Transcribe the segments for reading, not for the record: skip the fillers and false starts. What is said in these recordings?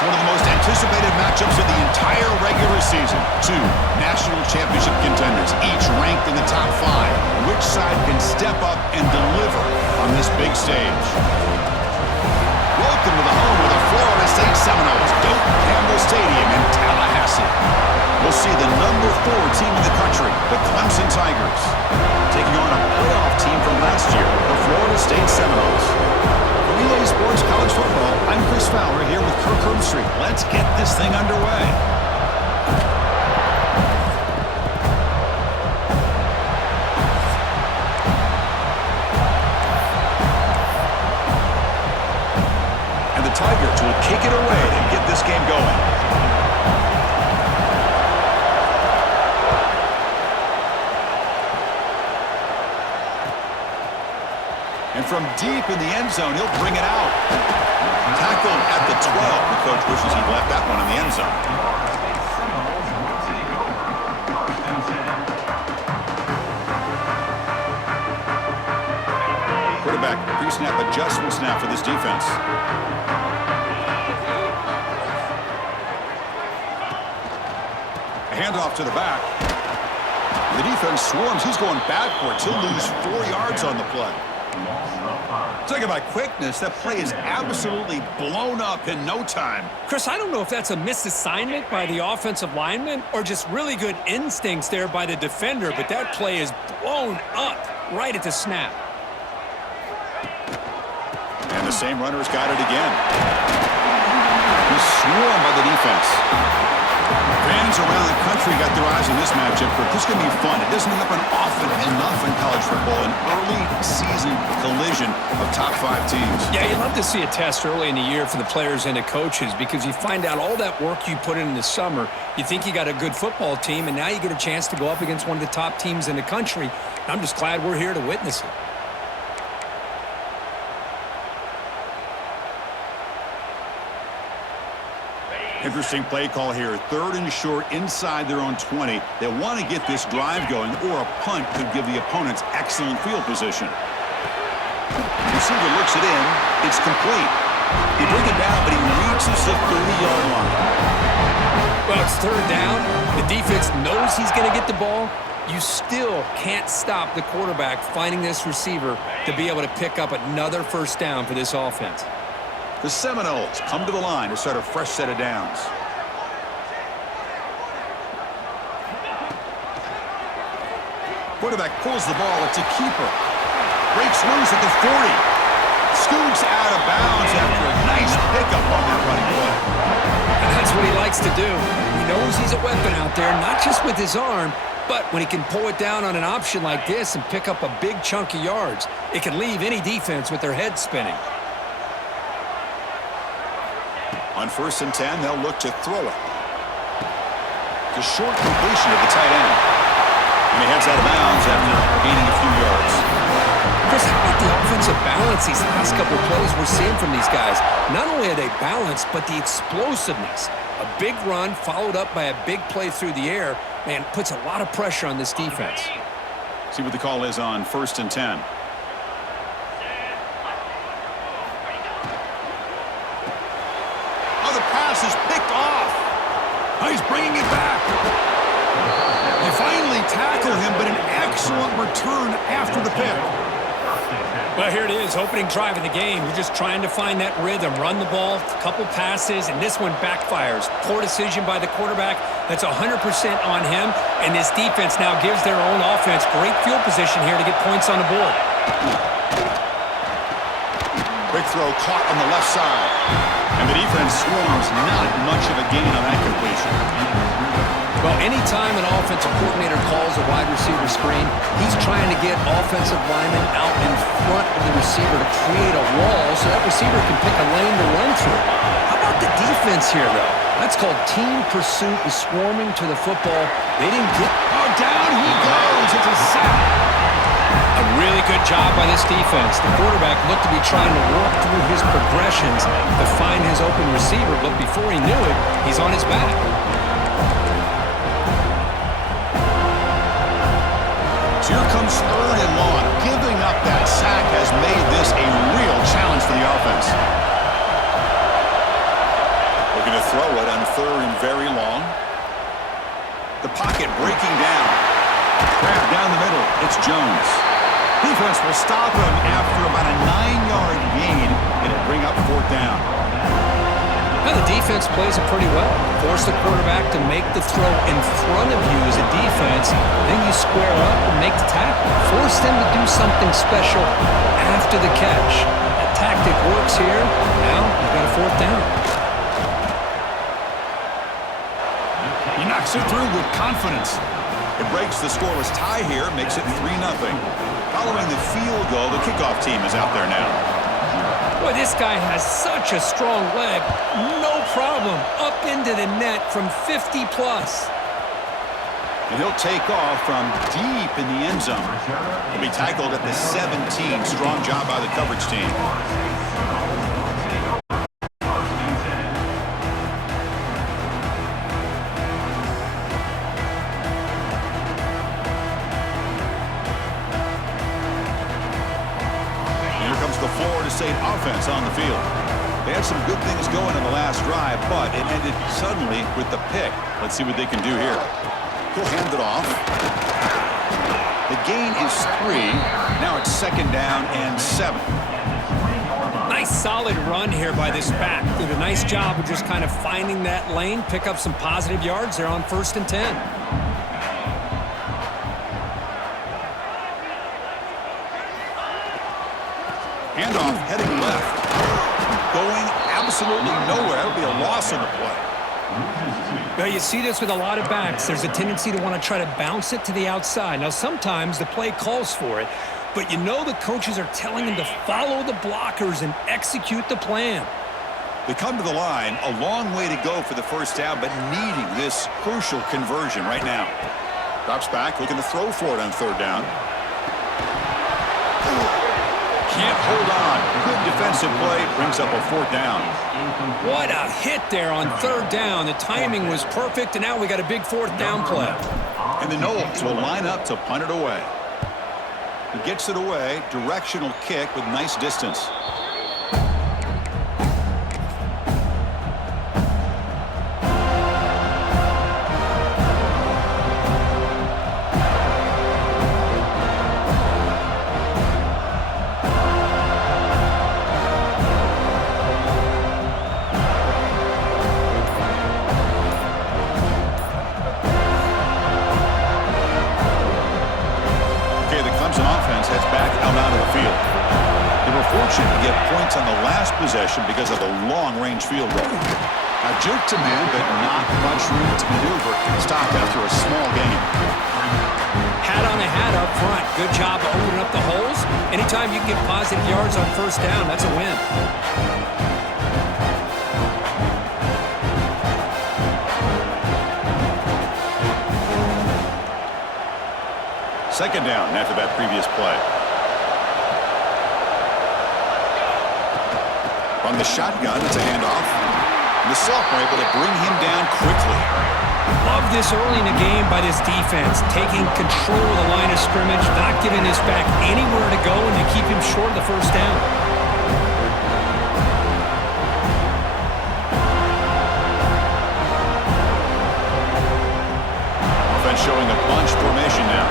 one of the most anticipated matchups of the entire regular season. Two national championship contenders, each ranked in the top 5. Which side can step up and deliver on this big stage? Welcome to the home of the Florida State Seminoles, Doak Campbell Stadium in Tallahassee. We'll see the number 4 team in the country, the Clemson Tigers, taking on a playoff team from last year, the Florida State Seminoles. For Relay Sports College Football, I'm Chris Fowler here with Kirk Herbstreit. Let's get this thing underway. And the Tigers will kick it away to get this game going. And from deep in the end zone, he'll bring it out. Tackled at the 12. The coach wishes he'd left that one in the end zone. Quarterback pre-snap adjustments now for this defense. A handoff to the back. The defense swarms. He's going backwards. He'll lose 4 yards on the play. Talking about quickness, that play is absolutely blown up in no time. Chris, I don't know if that's a misassignment by the offensive lineman or just really good instincts there by the defender, but that play is blown up right at the snap. And the same runner's got it again. He's swarmed by the defense. Fans around the country got their eyes on this matchup, but this is going to be fun. It doesn't happen often enough in college football, an early season collision of top 5 teams. Yeah, you love to see a test early in the year for the players and the coaches because you find out all that work you put in the summer. You think you got a good football team, and now you get a chance to go up against one of the top teams in the country. I'm just glad we're here to witness it. Interesting play call here. 3rd and short inside their own 20. They want to get this drive going, or a punt could give the opponents excellent field position. The receiver looks it in. It's complete. They bring it down, but he reaches the 30-yard line. Well, it's 3rd down. The defense knows he's going to get the ball. You still can't stop the quarterback finding this receiver to be able to pick up another 1st down for this offense. The Seminoles come to the line to start a fresh set of downs. Quarterback pulls the ball. It's a keeper. Breaks loose at the 40. Scoots out of bounds after a nice pickup on that running play. And that's what he likes to do. He knows he's a weapon out there, not just with his arm, but when he can pull it down on an option like this and pick up a big chunk of yards, it can leave any defense with their head spinning. On 1st and 10, they'll look to throw it. The short completion of the tight end. And he heads out of bounds after gaining a few yards. Chris, how about the offensive balance these last couple of plays we're seeing from these guys? Not only are they balanced, but the explosiveness. A big run followed up by a big play through the air, man, puts a lot of pressure on this defense. See what the call is on 1st and 10. Is picked off. He's bringing it back. They finally tackle him, but an excellent return after the pick. Well, here it is, opening drive of the game. You're just trying to find that rhythm, run the ball, a couple passes, and this one backfires. Poor decision by the quarterback. That's 100% on him, and this defense now gives their own offense great field position here to get points on the board. Quick throw caught on the left side. And the defense swarms, not much of a gain on that completion. Well, anytime an offensive coordinator calls a wide receiver screen, he's trying to get offensive linemen out in front of the receiver to create a wall so that receiver can pick a lane to run through. How about the defense here, though? That's called team pursuit and swarming to the football. They didn't get... Oh, down he goes. It's a sack. A really good job by this defense. The quarterback looked to be trying to work through his progressions to find his open receiver, but before he knew it, he's on his back. So here comes 3rd and long. Giving up that sack has made this a real challenge for the offense. Looking to throw it on third and very long. The pocket breaking down. Grab down the middle. It's Jones. Defense will stop him after about a 9-yard gain. It'll bring up fourth down. Now the defense plays it pretty well. Force the quarterback to make the throw in front of you as a defense. Then you square up and make the tackle. Force them to do something special after the catch. That tactic works here. Now you've got a fourth down. He knocks it through with confidence. It breaks the scoreless tie here, makes it 3-0. Following the field goal, the kickoff team is out there now. Boy, this guy has such a strong leg. No problem. Up into the net from 50-plus. And he'll take off from deep in the end zone. He'll be tackled at the 17. Strong job by the coverage team. The Florida State offense on the field. They had some good things going in the last drive, but it ended suddenly with the pick. Let's see what they can do here. He'll hand it off. The gain is 3. Now it's 2nd down and 7. Nice solid run here by this back. Did a nice job of just kind of finding that lane, pick up some positive yards there on 1st and 10. Handoff heading left. Going absolutely nowhere. That'll be a loss on the play. Now you see this with a lot of backs. There's a tendency to want to try to bounce it to the outside. Now sometimes the play calls for it, but you know the coaches are telling them to follow the blockers and execute the plan. They come to the line, a long way to go for the first down, but needing this crucial conversion right now. Drops back, looking to throw for it on 3rd down. Can't hold on. Good defensive play, brings up a 4th down. What a hit there on 3rd down. The timing was perfect, and now we got a big 4th down play. And the Knowles will line up to punt it away. He gets it away, directional kick with nice distance. To get points on the last possession because of the long-range field goal. Now, juke to man, but not much room to maneuver. Stopped after a small gain. Hat on a hat up front. Good job of opening up the holes. Anytime you can get positive yards on 1st down, that's a win. 2nd down after that previous play. On the shotgun, it's a handoff. And the sophomore able to bring him down quickly. Love this early in the game by this defense, taking control of the line of scrimmage, not giving this back anywhere to go, and to keep him short of the 1st down. Offense showing a bunch formation now.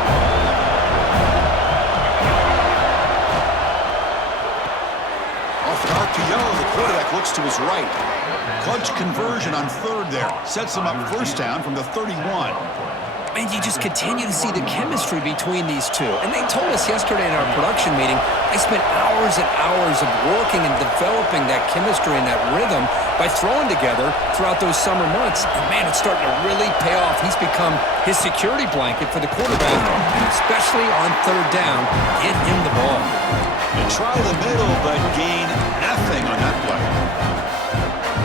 RPO, the quarterback looks to his right. Clutch conversion on 3rd there. Sets him up 1st down from the 31. And you just continue to see the chemistry between these two. And they told us yesterday in our production meeting, they spent hours and hours of working and developing that chemistry and that rhythm by throwing together throughout those summer months. And man, it's starting to really pay off. He's become his security blanket for the quarterback, and especially on 3rd down, get him the ball. They try the middle, but gain nothing on that play.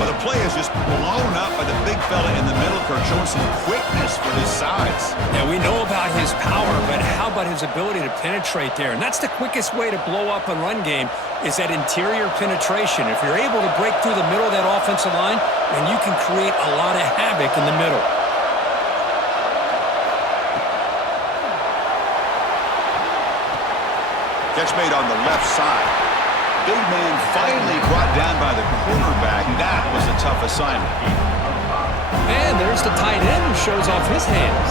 But the play is just blown up by the big fella in the middle, Kirk, showing some quickness for his size. Yeah, we know about his power, but how about his ability to penetrate there? And that's the quickest way to blow up a run game, is that interior penetration. If you're able to break through the middle of that offensive line, then you can create a lot of havoc in the middle. Catch made on the left side. big man finally brought down by the quarterback. That was a tough assignment. And there's the tight end who shows off his hands.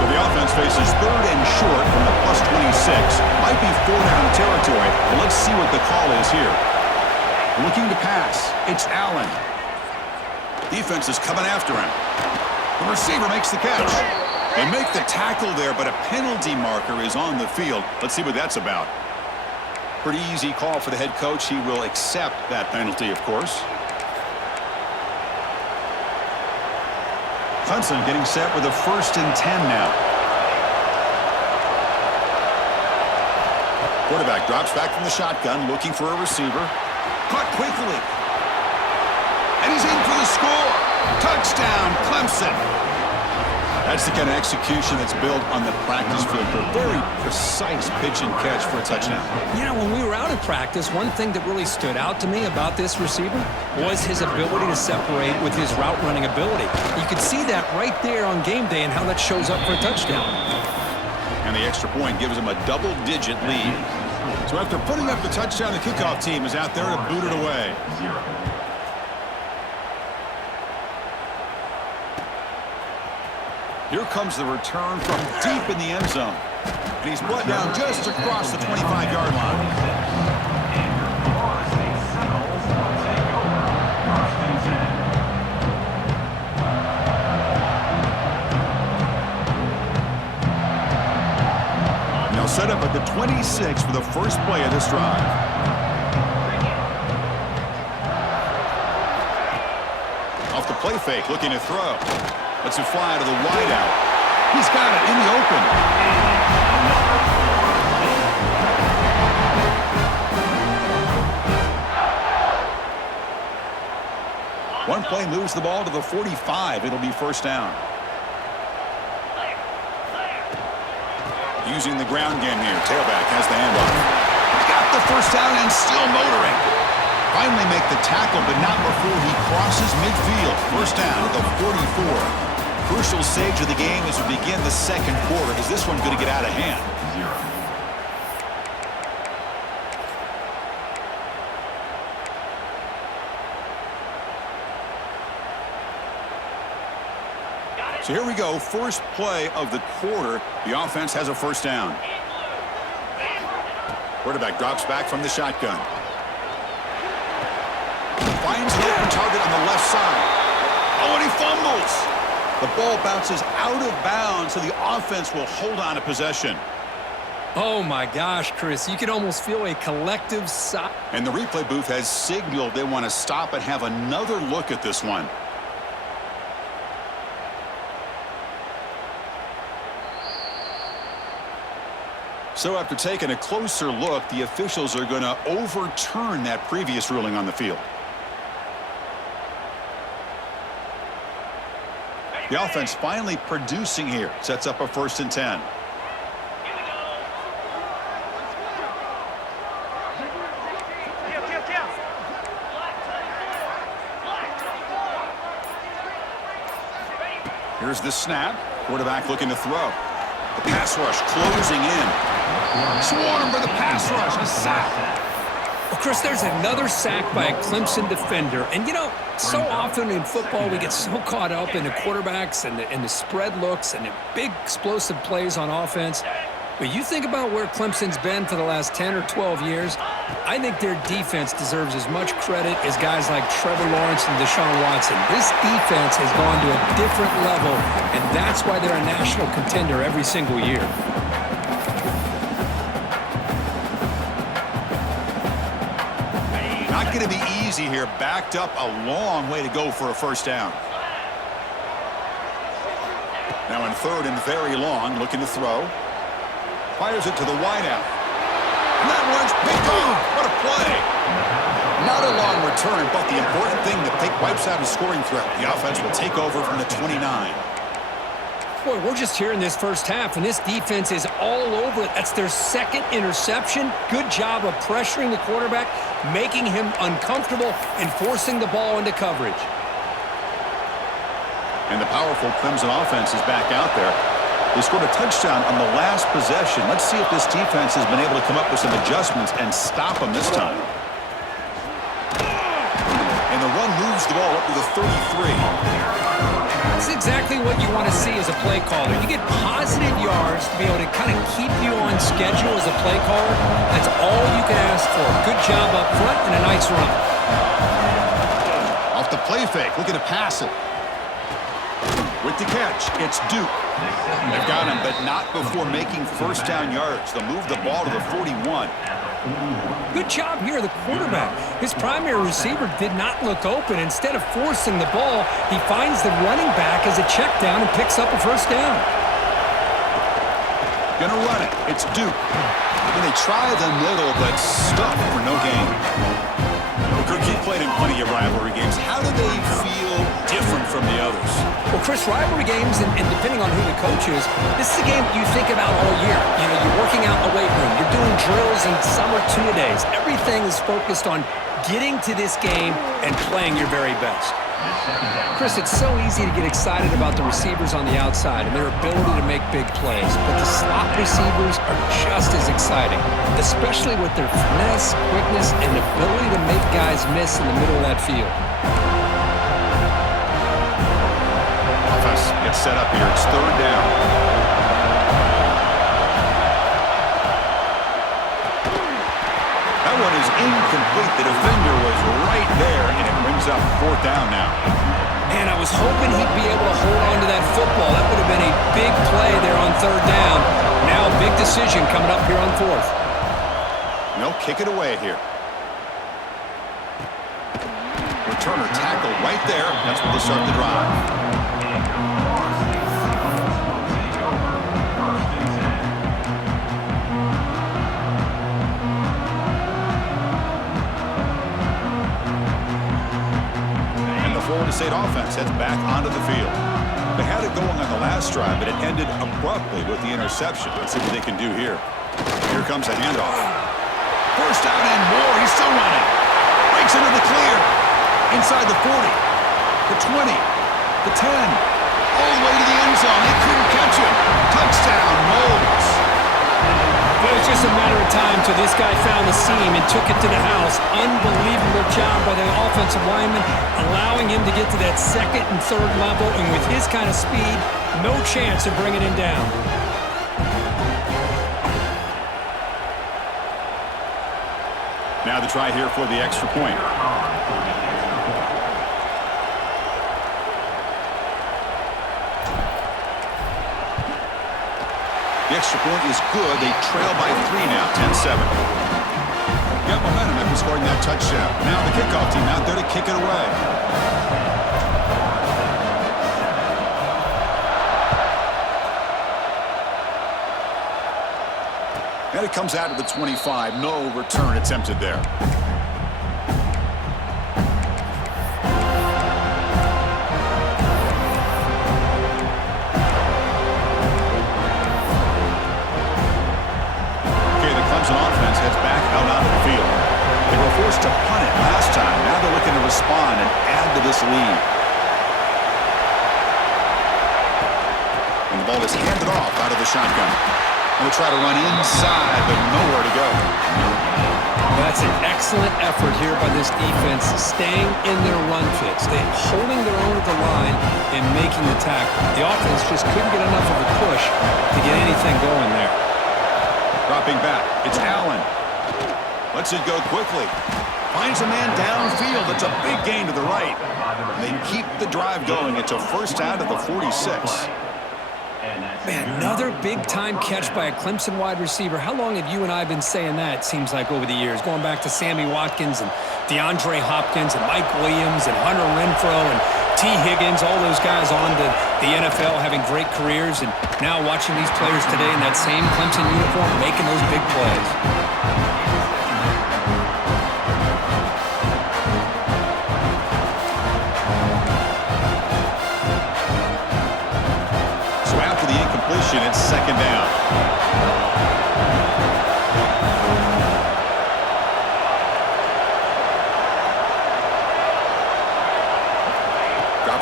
So the offense faces third and short from the +26. Might be four-down territory, but let's see what the call is here. Looking to pass. It's Allen. Defense is coming after him. The receiver makes the catch. They make the tackle there, but a penalty marker is on the field. Let's see what that's about. Pretty easy call for the head coach. He will accept that penalty, of course. Clemson getting set with a 1st and 10 now. Quarterback drops back from the shotgun, looking for a receiver. Caught quickly. And he's in for the score. Touchdown, Clemson. That's the kind of execution that's built on the practice field for a very precise pitch and catch for a touchdown. You know, when we were out in practice, one thing that really stood out to me about this receiver was his ability to separate with his route running ability. You could see that right there on game day and how that shows up for a touchdown. And the extra point gives him a double-digit lead. So after putting up the touchdown, the kickoff team is out there to boot it away. Here comes the return from deep in the end zone. And he's brought down just across the 25-yard line. Now set up at the 26 for the first play of this drive. Off the play fake, looking to throw. Lets it fly to the wideout. He's got it in the open. One play moves the ball to the 45. It'll be first down. Using the ground game here. Tailback has the handoff. Got the first down and still motoring. Finally make the tackle, but not before he crosses midfield. First down at the 44. Crucial stage of the game as we begin the second quarter. Is this one going to get out of hand? So here we go. First play of the quarter. The offense has a first down. Quarterback drops back from the shotgun. Finds an open target on the left side. Oh, and he fumbles. The ball bounces out of bounds, so the offense will hold on to possession. Oh, my gosh, Chris. You can almost feel a collective sigh. And the replay booth has signaled they want to stop and have another look at this one. So after taking a closer look, the officials are going to overturn that previous ruling on the field. The offense finally producing here. Sets up a 1st and 10. Here's the snap. Quarterback looking to throw. The pass rush closing in. Swarm for the pass rush. A sack. Well, Chris, there's another sack by a Clemson defender. And, you know, so often in football we get so caught up in the quarterbacks and the spread looks and the big explosive plays on offense. But you think about where Clemson's been for the last 10 or 12 years, I think their defense deserves as much credit as guys like Trevor Lawrence and Deshaun Watson. This defense has gone to a different level, and that's why they're a national contender every single year. Not going to be easy here. Backed up a long way to go for a first down. Now in 3rd and very long, looking to throw. Fires it to the wideout. And that one's picked off. What a play. Not a long return, but the important thing, the pick wipes out a scoring threat. The offense will take over from the 29. Boy, we're just here in this first half, and this defense is all over it. That's their 2nd interception. Good job of pressuring the quarterback, making him uncomfortable, and forcing the ball into coverage. And the powerful Clemson offense is back out there. They scored a touchdown on the last possession. Let's see if this defense has been able to come up with some adjustments and stop them this time. And the run moves the ball up to the 33. That's exactly what you want to see as a play caller. You get positive yards to be able to kind of keep you on schedule as a play caller. That's all you can ask for. Good job up front and a nice run. Off the play fake, looking to pass it. With the catch, it's Duke. They've got him, but not before making first down yards. They'll move the ball to the 41. Good job here, the quarterback. His primary receiver did not look open. Instead of forcing the ball, he finds the running back as a check down and picks up a first down. Gonna run it. It's Duke. And they try the middle, but stuck for no gain. Kirk, he played in plenty of rivalry games. How do they feel different from the others? Well, Chris, rivalry games, and depending on who the coach is, this is a game you think about all year. You know, you're working out in the weight room. You're doing drills and summer two-a-days. Everything is focused on getting to this game and playing your very best. Chris, it's so easy to get excited about the receivers on the outside and their ability to make big plays, but the slot receivers are just as exciting, especially with their finesse, quickness, and ability to make guys miss in the middle of that field. Offense gets set up here. It's third down. That one is incomplete. The defender was right there, and it brings up fourth down now. Man, I was hoping he'd be able to hold on to that football. That would have been a big play there on third down. Now a big decision coming up here on fourth. No, kick it away here. Returner tackle right there. That's where they start the drive. Florida State offense heads back onto the field. They had it going on the last drive, but it ended abruptly with the interception. Let's see what they can do here. Here comes a handoff. First down and more. He's still running. Breaks into the clear. Inside the 40. The 20. The 10. All the way to the end zone. They couldn't catch him. Touchdown, Knowles. It was just a matter of time till this guy found the seam and took it to the house. Unbelievable job by the offensive lineman, allowing him to get to that second and third level, and with his kind of speed, no chance of bringing him down. Now the try here for the extra point. The extra point is good. They trail by 3 now, 10-7. Got momentum after scoring that touchdown. Now the kickoff team out there to kick it away. And it comes out to the 25. No return attempted there. Offense heads back out onto the field. They were forced to punt it last time. Now they're looking to respond and add to this lead. And the ball is handed off out of the shotgun. And they try to run inside, but nowhere to go. That's an excellent effort here by this defense, staying in their run fits. They're holding their own at the line and making the tackle. The offense just couldn't get enough of a push to get anything going there. Dropping back, it's Allen. Lets it go quickly. Finds a man downfield. It's a big gain to the right. They keep the drive going. It's a first down to the 46. Man, another big-time catch by a Clemson wide receiver. How long have you and I been saying that, it seems like, over the years? Going back to Sammy Watkins and DeAndre Hopkins and Mike Williams and Hunter Renfrow and T. Higgins, all those guys on to the NFL having great careers, and now watching these players today in that same Clemson uniform making those big plays. So after the incompletion, it's second down.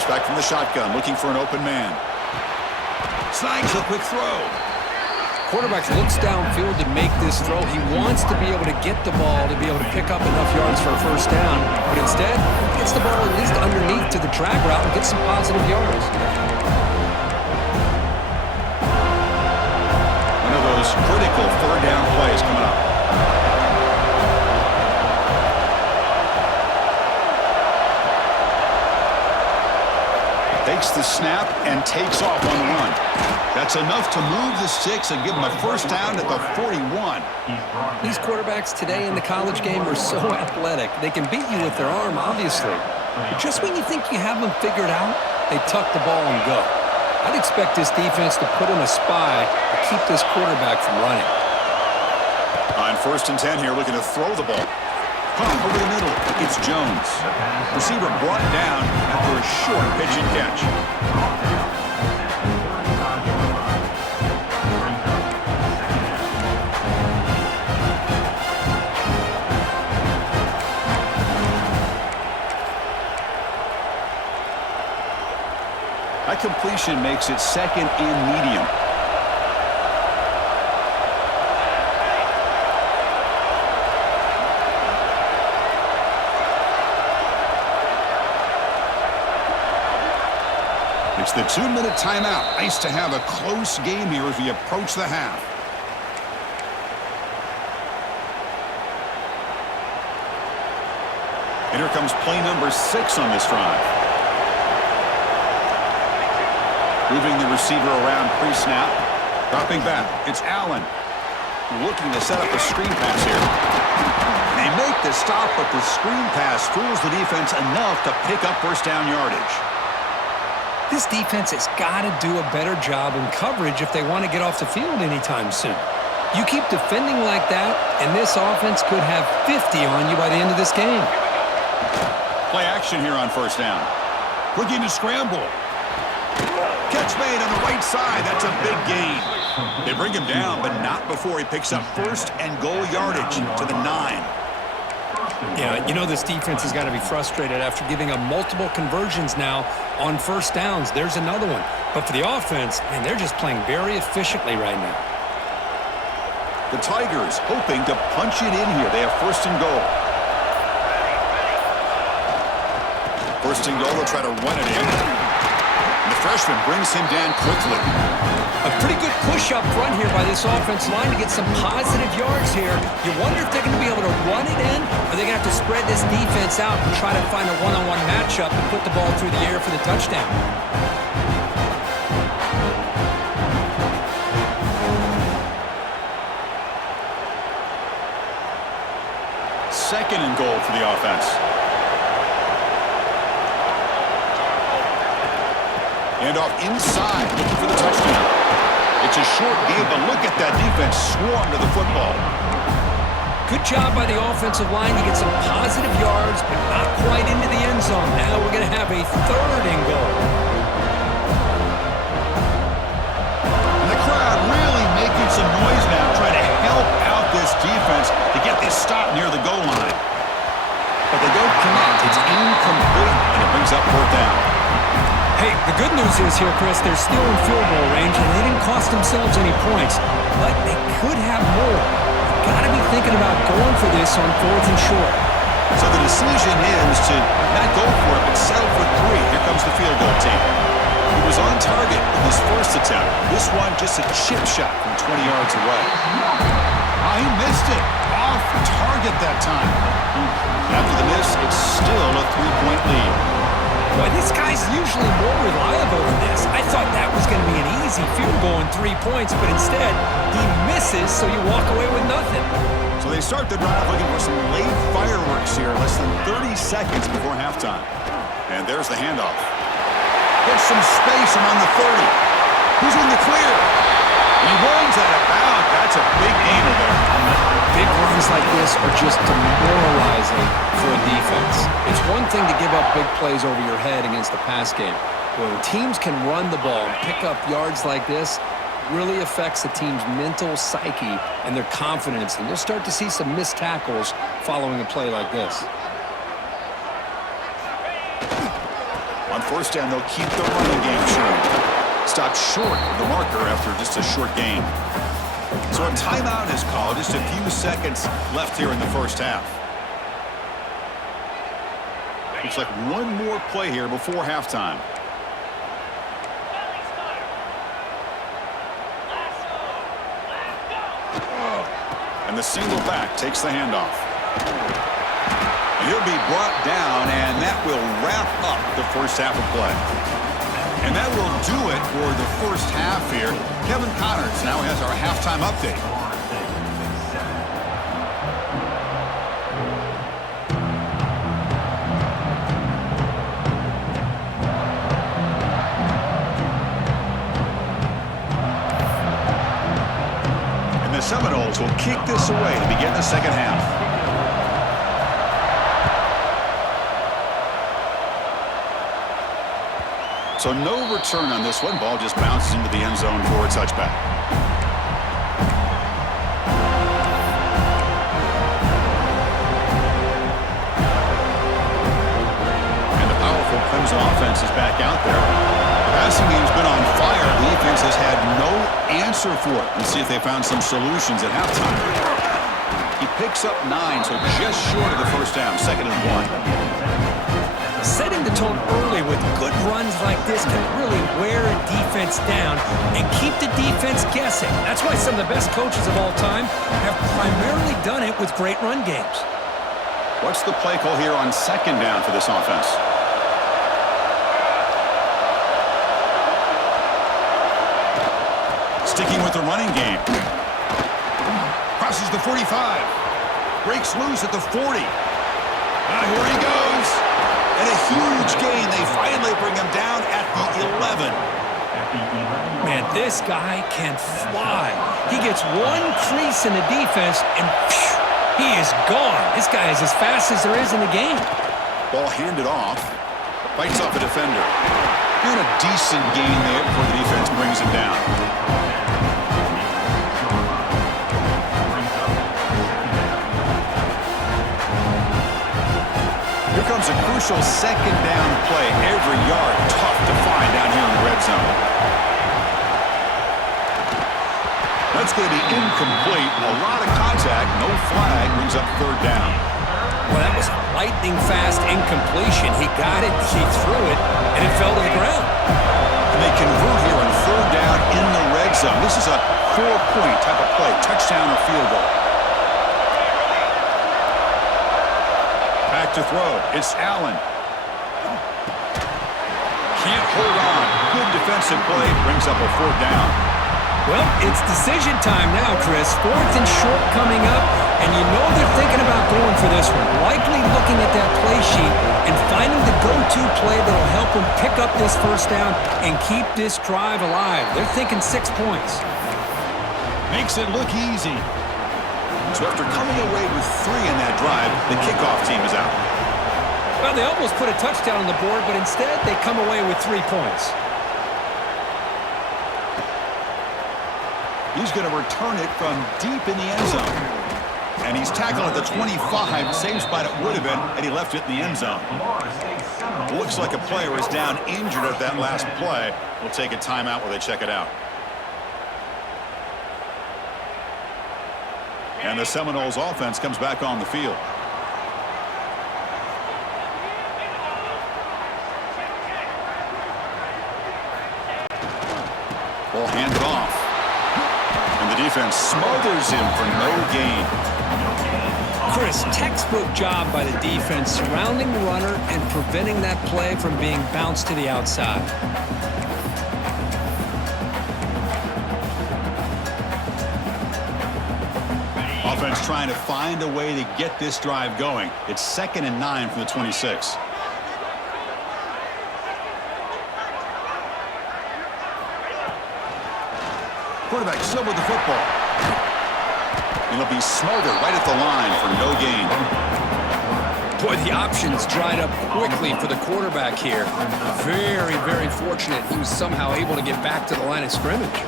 Back from the shotgun, looking for an open man. Snags a quick throw. Quarterback looks downfield to make this throw. He wants to be able to get the ball to be able to pick up enough yards for a first down, but instead gets the ball at least underneath to the drag route and gets some positive yards. One of those critical third down plays coming up. Takes the snap and takes off on the run. That's enough to move the sticks and give him a first down at the 41. These quarterbacks today in the college game are so athletic. They can beat you with their arm, obviously. But just when you think you have them figured out, they tuck the ball and go. I'd expect this defense to put in a spy to keep this quarterback from running. On 1st and 10 here, looking to throw the ball. Pump over the middle. It's Jones. Receiver brought down after a short pitch and catch. That completion makes it second and medium. It's the 2-minute timeout. Nice to have a close game here as we approach the half. And here comes play number 6 on this drive. Moving the receiver around pre-snap. Dropping back. It's Allen. Looking to set up a screen pass here. They make the stop, but the screen pass fools the defense enough to pick up first down yardage. This defense has got to do a better job in coverage if they want to get off the field anytime soon. You keep defending like that, and this offense could have 50 on you by the end of this game. Play action here on first down. Looking to scramble. Catch made on the right side. That's a big gain. They bring him down, but not before he picks up first and goal yardage to the 9. Yeah, you know this defense has got to be frustrated after giving up multiple conversions now on first downs. There's another one. But for the offense, man, they're just playing very efficiently right now. The Tigers hoping to punch it in here. They have first and goal. First and goal, they'll try to run it in. And the freshman brings him down quickly. A pretty good push up front here by this offensive line to get some positive yards here. You wonder if they're going to be able to run it in, or they're going to have to spread this defense out and try to find a one-on-one matchup and put the ball through the air for the touchdown. Second and goal for the offense. And off inside, looking for the touchdown. It's a short game, but look at that defense swarm to the football. Good job by the offensive line to get some positive yards, but not quite into the end zone. Now we're going to have a third and goal. And the crowd really making some noise now, trying to help out this defense to get this stop near the goal line. But they don't connect. It's incomplete, and it brings up fourth down. Hey, the good news is here, Chris, they're still in field goal range, and they didn't cost themselves any points, but they could have more. Got to be thinking about going for this on 4th and short. So the decision is to not go for it, but settle for 3. Here comes the field goal team. He was on target with his first attempt. This one just a chip shot from 20 yards away. He missed it. Off target that time. After the miss, it's still a 3-point lead. Boy, this guy's usually more reliable than this. I thought that was going to be an easy field goal and 3 points, but instead, he misses, so you walk away with nothing. So they start the drive looking for some late fireworks here, less than 30 seconds before halftime. And there's the handoff. Gets some space among the 30. Who's in the clear? He runs out of bounds. That's a big gainer there. Big runs like this are just demoralizing for a defense. It's one thing to give up big plays over your head against the pass game. When teams can run the ball and pick up yards like this, it really affects the team's mental psyche and their confidence. And you'll start to see some missed tackles following a play like this. On first down, they'll keep the running game short. Stopped short of the marker after just a short game. So a timeout is called. Just a few seconds left here in the first half. Looks like one more play here before halftime. And the single back takes the handoff. He'll be brought down, and that will wrap up the first half of play. And that will do it for the first half here. Kevin Connors now has our halftime update. And the Seminoles will kick this away to begin the second half. So no return on this one. Ball just bounces into the end zone for a touchback. And the powerful Clemson offense is back out there. The passing game's been on fire. The defense has had no answer for it. Let's see if they found some solutions at halftime. He picks up 9, so just short of the first down. 2nd and 1. Setting the tone early with good runs like this can really wear a defense down and keep the defense guessing. That's why some of the best coaches of all time have primarily done it with great run games. What's the play call here on 2nd down for this offense? Sticking with the running game. Crosses the 45. Breaks loose at the 40. Here he goes. And a huge gain. They finally bring him down at the 11. Man, this guy can fly. He gets one crease in the defense, and phew, he is gone. This guy is as fast as there is in the game. Ball handed off. Bites off a defender. Doing a decent gain there before the defense brings him down. Here comes a crucial 2nd down play. Every yard tough to find down here in the red zone. That's going to be incomplete. A lot of contact. No flag. Brings up 3rd down. Well, that was a lightning-fast incompletion. He got it, he threw it, and it fell to the ground. And they convert here on 3rd down in the red zone. This is a 4-point type of play. Touchdown or field goal. Back to throw. It's Allen. Can't hold on. Good defensive play. Brings up a 4th down. Well, it's decision time now, Chris. 4th and short coming up, and you know they're thinking about going for this one. Likely looking at that play sheet and finding the go-to play that'll help them pick up this first down and keep this drive alive. They're thinking 6 points. Makes it look easy. So after coming away with 3 in that drive, the kickoff team is out. Well, they almost put a touchdown on the board, but instead they come away with 3 points. He's going to return it from deep in the end zone. And he's tackled at the 25, same spot it would have been had he left it in the end zone. Looks like a player is down injured at that last play. We'll take a timeout while they check it out. And the Seminoles offense comes back on the field. Ball handed off. And the defense smothers him for no gain. Chris, textbook job by the defense surrounding the runner and preventing that play from being bounced to the outside. Offense trying to find a way to get this drive going. It's 2nd and 9 from the 26. Quarterback still with the football. It'll be smothered right at the line for no gain. Boy, the options dried up quickly for the quarterback here. Very, very fortunate he was somehow able to get back to the line of scrimmage.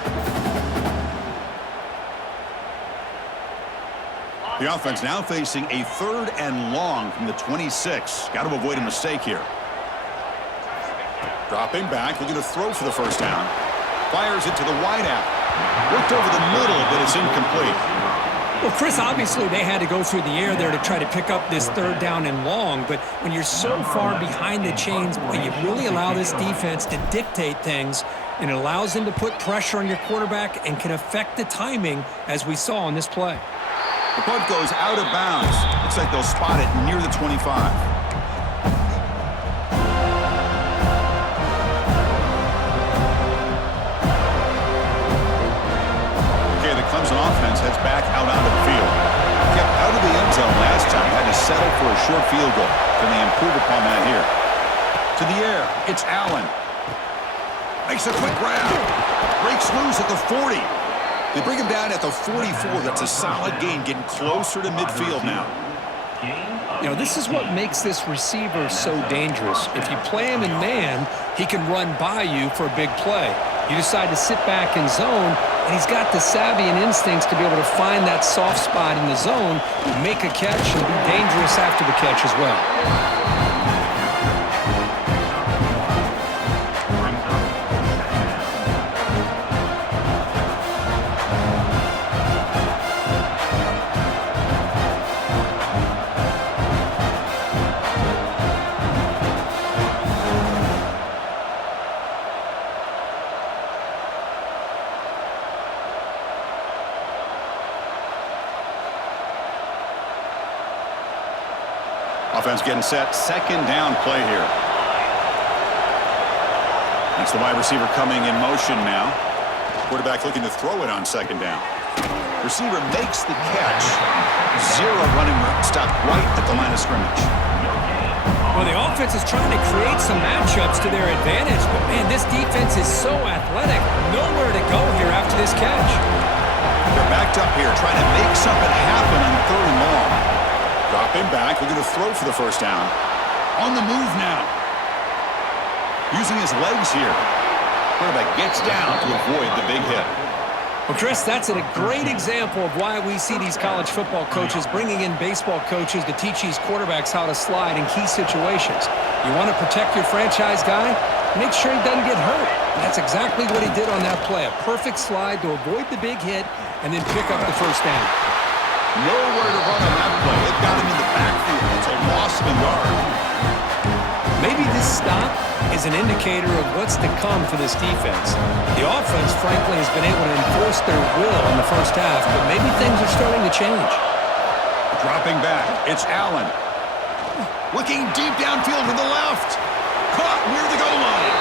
The offense now facing a 3rd and long from the 26. Got to avoid a mistake here. Dropping back, looking to throw for the first down. Fires it to the wideout. Worked over the middle, but it's incomplete. Well, Chris, obviously they had to go through the air there to try to pick up this third down and long, but when you're so far behind the chains, boy, you really allow this defense to dictate things, and it allows them to put pressure on your quarterback and can affect the timing, as we saw on this play. The punt goes out of bounds. Looks like they'll spot it near the 25. Clemson offense heads back out onto the field. Kept out of the end zone last time. Had to settle for a short field goal. Can they improve upon that here? To the air. It's Allen. Makes a quick grab. Breaks loose at the 40. They bring him down at the 44. That's a solid gain, getting closer to midfield now. You know, this is what makes this receiver so dangerous. If you play him in man, he can run by you for a big play. You decide to sit back in zone, and he's got the savvy and instincts to be able to find that soft spot in the zone, make a catch, and be dangerous after the catch as well. Offense getting set. Second down play here. That's the wide receiver coming in motion now. Quarterback looking to throw it on second down. Receiver makes the catch. Zero running room. Stopped right at the line of scrimmage. Well, the offense is trying to create some matchups to their advantage, but, man, this defense is so athletic. Nowhere to go here after this catch. They're backed up here trying to make something happen on third and long. Drop him back. We're going to throw for the first down. On the move now. Using his legs here. Quarterback gets down to avoid the big hit. Well, Chris, that's a great example of why we see these college football coaches bringing in baseball coaches to teach these quarterbacks how to slide in key situations. You want to protect your franchise guy? Make sure he doesn't get hurt. And that's exactly what he did on that play. A perfect slide to avoid the big hit and then pick up the first down. Nowhere to run on that play. It got him in the backfield. It's a loss of a yard. Maybe this stop is an indicator of what's to come for this defense. The offense, frankly, has been able to enforce their will in the first half, but maybe things are starting to change. Dropping back. It's Allen. Looking deep downfield to the left. Caught near the goal line.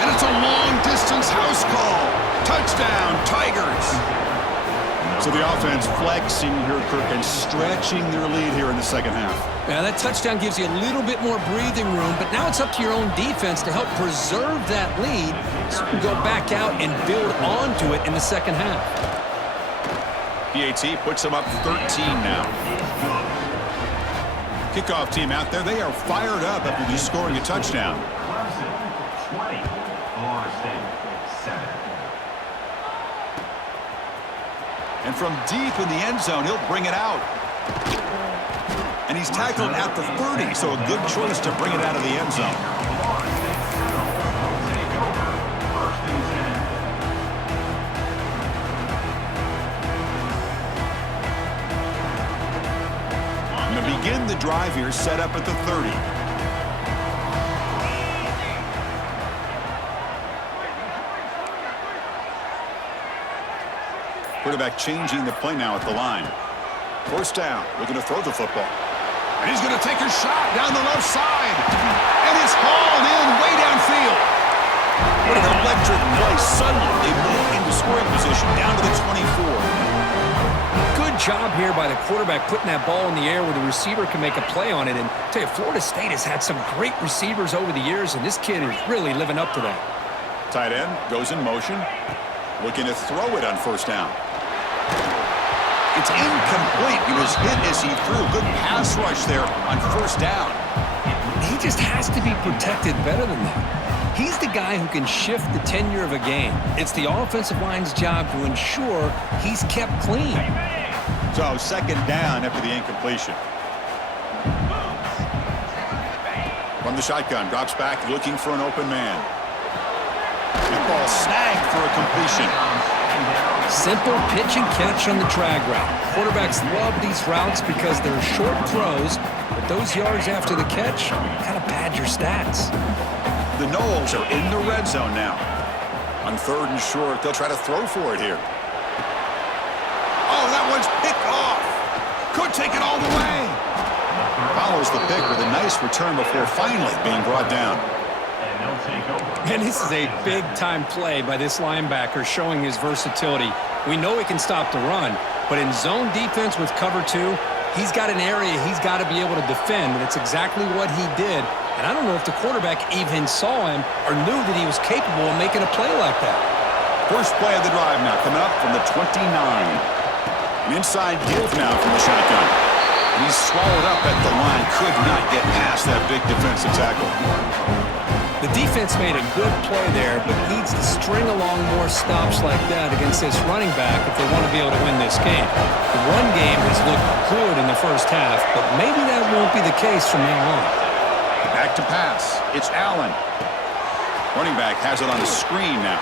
And it's a long-distance house call. Touchdown, Tigers. So the offense flexing here, Kirk, and stretching their lead here in the second half. Yeah, that touchdown gives you a little bit more breathing room, but now it's up to your own defense to help preserve that lead so you can go back out and build onto it in the second half. PAT puts them up 13 now. Kickoff team out there. They are fired up after just scoring a touchdown. 20, Florida State, 7. And from deep in the end zone, he'll bring it out. And he's tackled at the 30, so a good choice to bring it out of the end zone. I'm going to begin the drive here, set up at the 30. Quarterback changing the play now at the line. First down, looking to throw the football. And he's going to take a shot down the left side. And it's hauled in way downfield. What an electric play. Suddenly, they move into scoring position down to the 24. Good job here by the quarterback putting that ball in the air where the receiver can make a play on it. And I tell you, Florida State has had some great receivers over the years, and this kid is really living up to that. Tight end goes in motion. Looking to throw it on first down. It's incomplete. He was hit as he threw. Good pass rush there on first down. He just has to be protected better than that. He's the guy who can shift the tenure of a game. It's the offensive line's job to ensure he's kept clean. So second down after the incompletion. From the shotgun, drops back looking for an open man. That ball ball snagged for a completion. Simple pitch and catch on the drag route. Quarterbacks love these routes because they're short throws, but those yards after the catch kind of pad your stats. The Noles are in the red zone now. On 3rd and short, they'll try to throw for it here. Oh, that one's picked off. Could take it all the way. Follows the pick with a nice return before finally being brought down. And this is a big-time play by this linebacker showing his versatility. We know he can stop the run, but in zone defense with cover 2, he's got an area he's got to be able to defend, and it's exactly what he did. And I don't know if the quarterback even saw him or knew that he was capable of making a play like that. First play of the drive now coming up from the 29. An inside give now from the shotgun. He's swallowed up at the line, could not get past that big defensive tackle. The defense made a good play there, but needs to string along more stops like that against this running back if they want to be able to win this game. The run game has looked good in the first half, but maybe that won't be the case from now on. Back to pass. It's Allen. Running back has it on the screen now.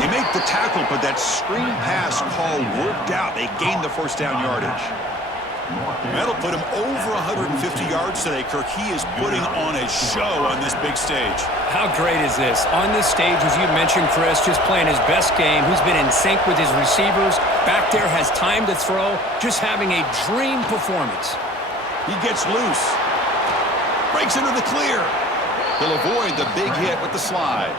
They make the tackle, but that screen pass call worked out. They gained the first down yardage. That'll put him over 150 yards today, Kirk. He is putting on a show on this big stage. How great is this? On this stage, as you mentioned, Chris, just playing his best game. He's been in sync with his receivers. Back there, has time to throw. Just having a dream performance. He gets loose. Breaks into the clear. He'll avoid the big hit with the slide.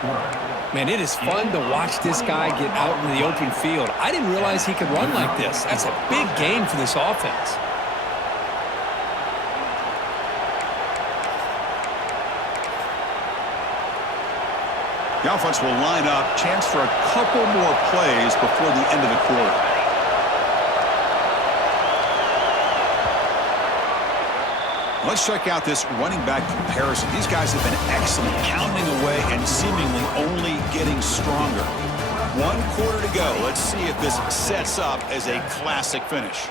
Man, it is fun to watch this guy get out in the open field. I didn't realize he could run like this. That's a big game for this offense. The offense will line up. Chance for a couple more plays before the end of the quarter. Let's check out this running back comparison. These guys have been excellent, pounding away and seemingly only getting stronger. 1 quarter to go. Let's see if this sets up as a classic finish.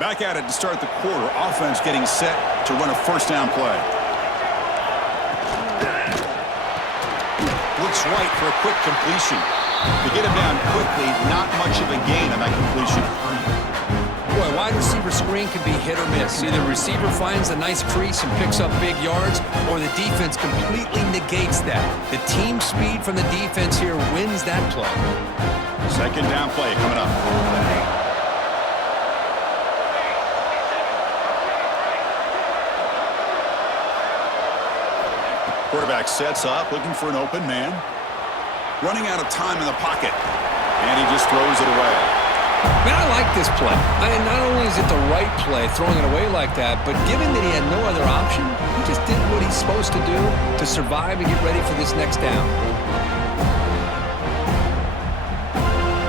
Back at it to start the quarter. Offense getting set to run a first down play. Looks right for a quick completion. To get him down quickly, not much of a gain on that completion. Boy, wide receiver screen can be hit or miss. Either receiver finds a nice crease and picks up big yards, or the defense completely negates that. The team speed from the defense here wins that play. Second down play coming up. Quarterback sets up, looking for an open man. Running out of time in the pocket. And he just throws it away. Man, I like this play. I mean, not only is it the right play, throwing it away like that, but given that he had no other option, he just did what he's supposed to do to survive and get ready for this next down.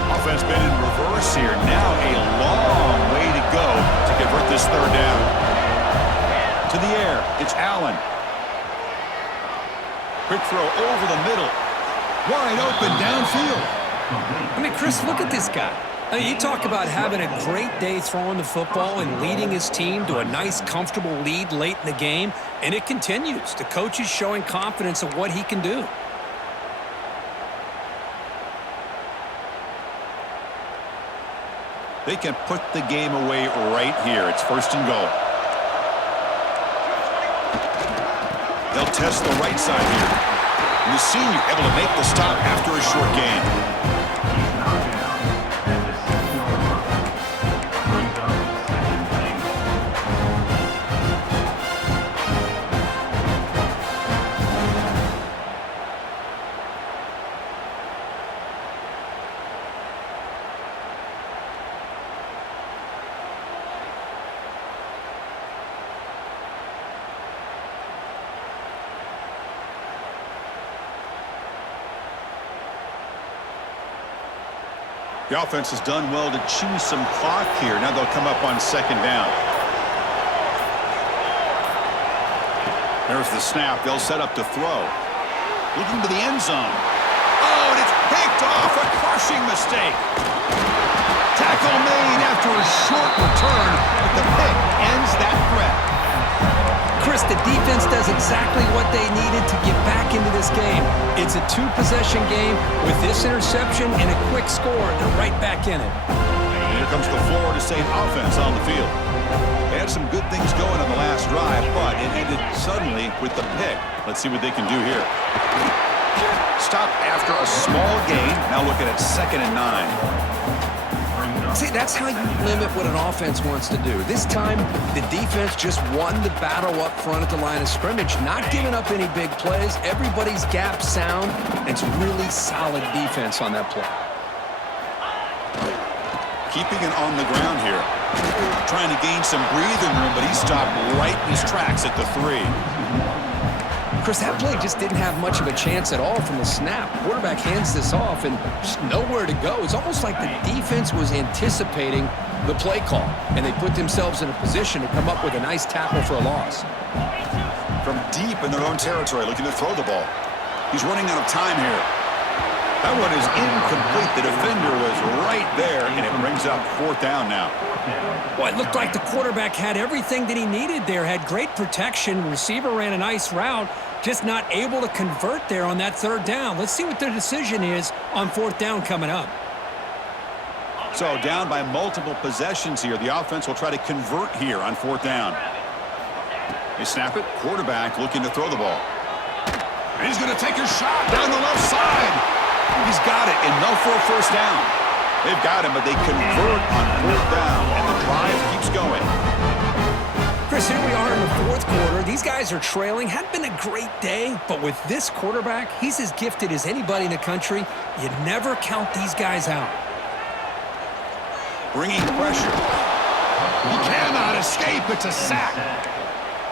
Offense been in reverse here. Now a long way to go to convert this third down. To the air, it's Allen. Quick throw over the middle. Wide open downfield. I mean, Chris, look at this guy. I mean, you talk about having a great day throwing the football and leading his team to a nice, comfortable lead late in the game, and it continues. The coach is showing confidence of what he can do. They can put the game away right here. It's 1st and goal. They'll test the right side here. And the senior able to make the stop after a short gain. The offense has done well to chew some clock here. Now they'll come up on 2nd down. There's the snap. They'll set up to throw. Looking to the end zone. Oh, and it's picked off. A crushing mistake. Tackle made after a short return, but the pick ends that threat. Chris, the defense does exactly what they needed to get back into this game. It's a two-possession game with this interception and a quick score. They're right back in it. And here comes the Florida State offense on the field. They had some good things going on the last drive, but it ended suddenly with the pick. Let's see what they can do here. Stop after a small gain. Now looking at 2nd and 9. See, that's how you limit what an offense wants to do. This time, the defense just won the battle up front at the line of scrimmage, not giving up any big plays. Everybody's gap sound. It's really solid defense on that play. Keeping it on the ground here. Trying to gain some breathing room, but he stopped right in his tracks at the 3. Chris, that play just didn't have much of a chance at all from the snap. Quarterback hands this off and just nowhere to go. It's almost like the defense was anticipating the play call, and they put themselves in a position to come up with a nice tackle for a loss. From deep in their own territory, looking to throw the ball. He's running out of time here. That one is incomplete. The defender was right there, and it brings up 4th down now. Well, it looked like the quarterback had everything that he needed there. Had great protection. Receiver ran a nice route. Just not able to convert there on that 3rd down. Let's see what their decision is on 4th down coming up. So down by multiple possessions here. The offense will try to convert here on 4th down. They snap it. Quarterback looking to throw the ball. And he's going to take a shot down the left side. He's got it. Enough for a 1st down. They've got him, but they convert on 4th down, and the drive keeps going. Chris, here we are in the 4th quarter. These guys are trailing. Hadn't been a great day, but with this quarterback, he's as gifted as anybody in the country. You never count these guys out. Bringing pressure. He cannot escape. It's a sack.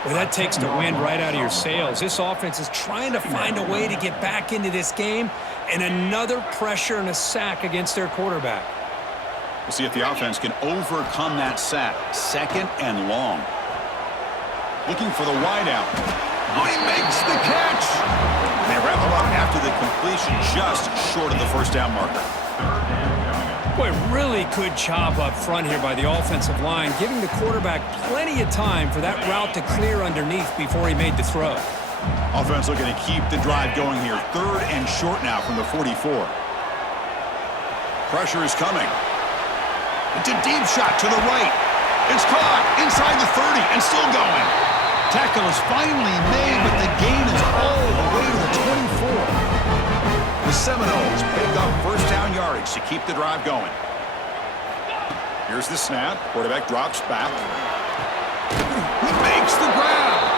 Well, that takes the wind right out of your sails. This offense is trying to find a way to get back into this game, and another pressure and a sack against their quarterback. We'll see if the offense can overcome that sack. 2nd and long. Looking for the wideout. Oh, he makes the catch. And they wrap him up after the completion, just short of the 1st down marker. Boy, really good job up front here by the offensive line, giving the quarterback plenty of time for that route to clear underneath before he made the throw. Offense looking to keep the drive going here. 3rd and short now from the 44. Pressure is coming. It's a deep shot to the right. It's caught inside the 30 and still going. Tackle is finally made, but the gain is all the way to the 24. The Seminoles pick up 1st down yardage to keep the drive going. Here's the snap. Quarterback drops back. He makes the grab.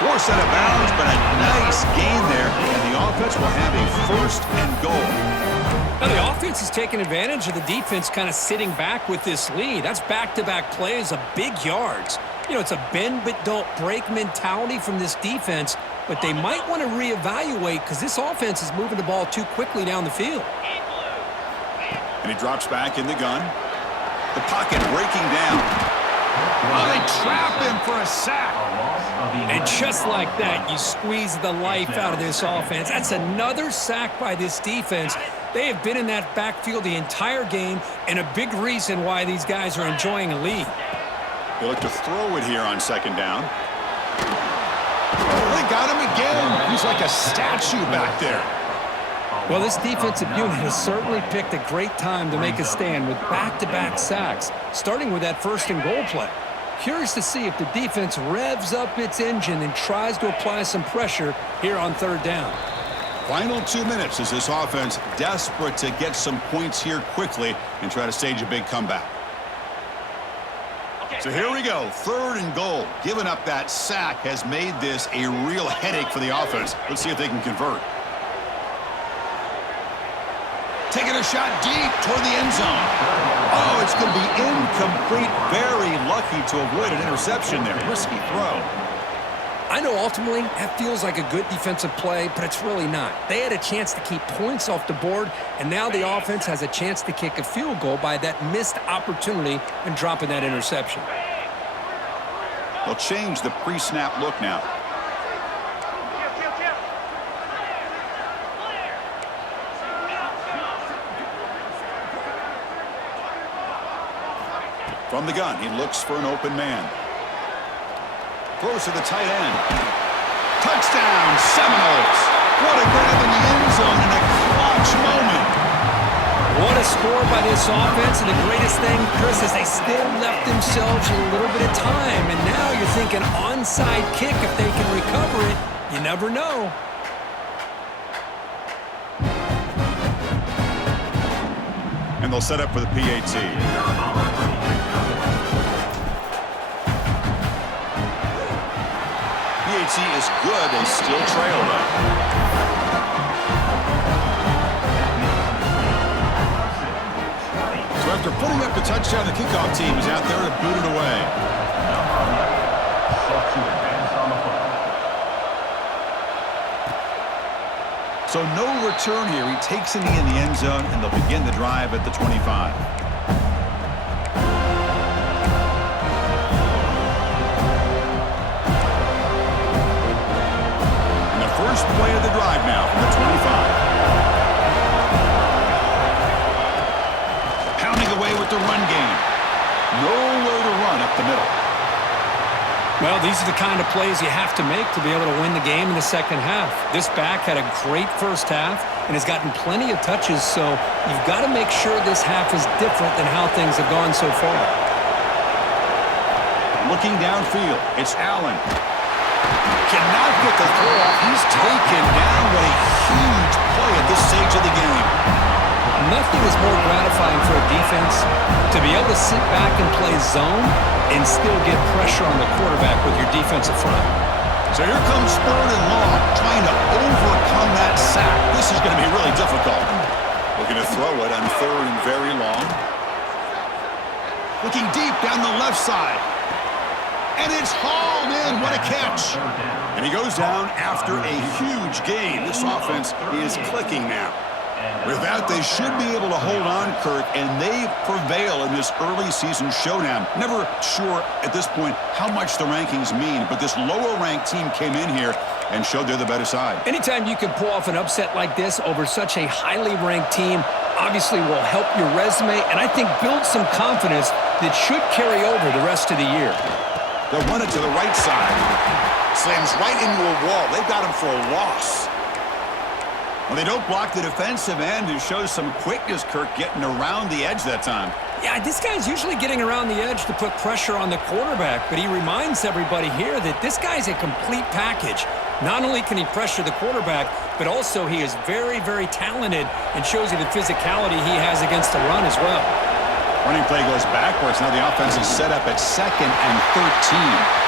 Force out of bounds, but a nice gain there, and the offense will have a 1st and goal. Now the offense is taking advantage of the defense kind of sitting back with this lead. That's back-to-back plays of big yards. You know, it's a bend but don't break mentality from this defense, but they might want to reevaluate because this offense is moving the ball too quickly down the field. And he drops back in the gun. The pocket breaking down. Oh, they trap him for a sack. And just like that, you squeeze the life out of this offense. That's another sack by this defense. They have been in that backfield the entire game, and a big reason why these guys are enjoying a lead. They look to throw it here on 2nd down. Oh, they got him again. He's like a statue back there. Well, this defensive unit has certainly picked a great time to make a stand with back-to-back sacks, starting with that 1st and goal play. Curious to see if the defense revs up its engine and tries to apply some pressure here on 3rd down. Final 2 minutes as this offense desperate to get some points here quickly and try to stage a big comeback. So here we go, 3rd and goal. Giving up that sack has made this a real headache for the offense. Let's see if they can convert. Taking a shot deep toward the end zone. Oh, it's going to be incomplete. Very lucky to avoid an interception there. Risky throw. I know ultimately that feels like a good defensive play, but it's really not. They had a chance to keep points off the board, and now the offense has a chance to kick a field goal by that missed opportunity and dropping that interception. They'll change the pre-snap look now. From the gun, he looks for an open man. Throws to the tight end. Touchdown, Seminoles. What a grab in the end zone in a clutch moment. What a score by this offense, and the greatest thing, Chris, is they still left themselves a little bit of time, and now you're thinking onside kick if they can recover it. You never know. And they'll set up for the PAT. PAT is good. They still trail, though. So after putting up the touchdown, the kickoff team is out there to boot it away. So no return here. He takes it in the end zone, and they'll begin the drive at the 25. And the first play of the drive now from the 25. Pounding away with the run game. Nowhere to run up the middle. Well, these are the kind of plays you have to make to be able to win the game in the second half. This back had a great first half and has gotten plenty of touches, so you've got to make sure this half is different than how things have gone so far. Looking downfield, it's Allen. Cannot get the throw off. He's taken down. What a huge play at this stage of the game. Nothing is more gratifying for a defense to be able to sit back and play zone and still get pressure on the quarterback with your defensive front. So here comes third and long, trying to overcome that sack. This is going to be really difficult. Looking to throw it on third and very long. Looking deep down the left side. And it's hauled in. What a catch. And he goes down after a huge gain. This offense is clicking now. With that, they should be able to hold on, Kirk, and they prevail in this early season showdown. Never sure at this point how much the rankings mean, but this lower-ranked team came in here and showed they're the better side. Anytime you can pull off an upset like this over such a highly ranked team, obviously will help your resume, and I think build some confidence that should carry over the rest of the year. They'll run it to the right side. Slams right into a wall. They've got him for a loss. Well, they don't block the defensive end, who shows some quickness, Kirk, getting around the edge that time. Yeah, this guy's usually getting around the edge to put pressure on the quarterback, but he reminds everybody here that this guy's a complete package. Not only can he pressure the quarterback, but also he is very, very talented and shows you the physicality he has against the run as well. Running play goes backwards. Now the offense is set up at 2nd and 13.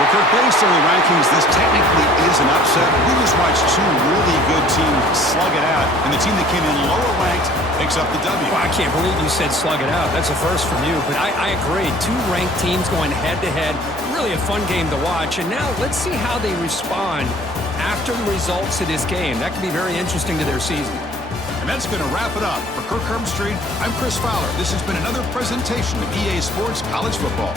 Well, Kirk, based on the rankings, this technically is an upset. We just watched two really good teams slug it out, and the team that came in lower ranked picks up the W. Well, I can't believe you said slug it out. That's a first from you, but I agree. Two ranked teams going head-to-head. Really a fun game to watch, and now let's see how they respond after the results of this game. That could be very interesting to their season. And that's going to wrap it up. For Kirk Herbstreit, I'm Chris Fowler. This has been another presentation of EA Sports College Football.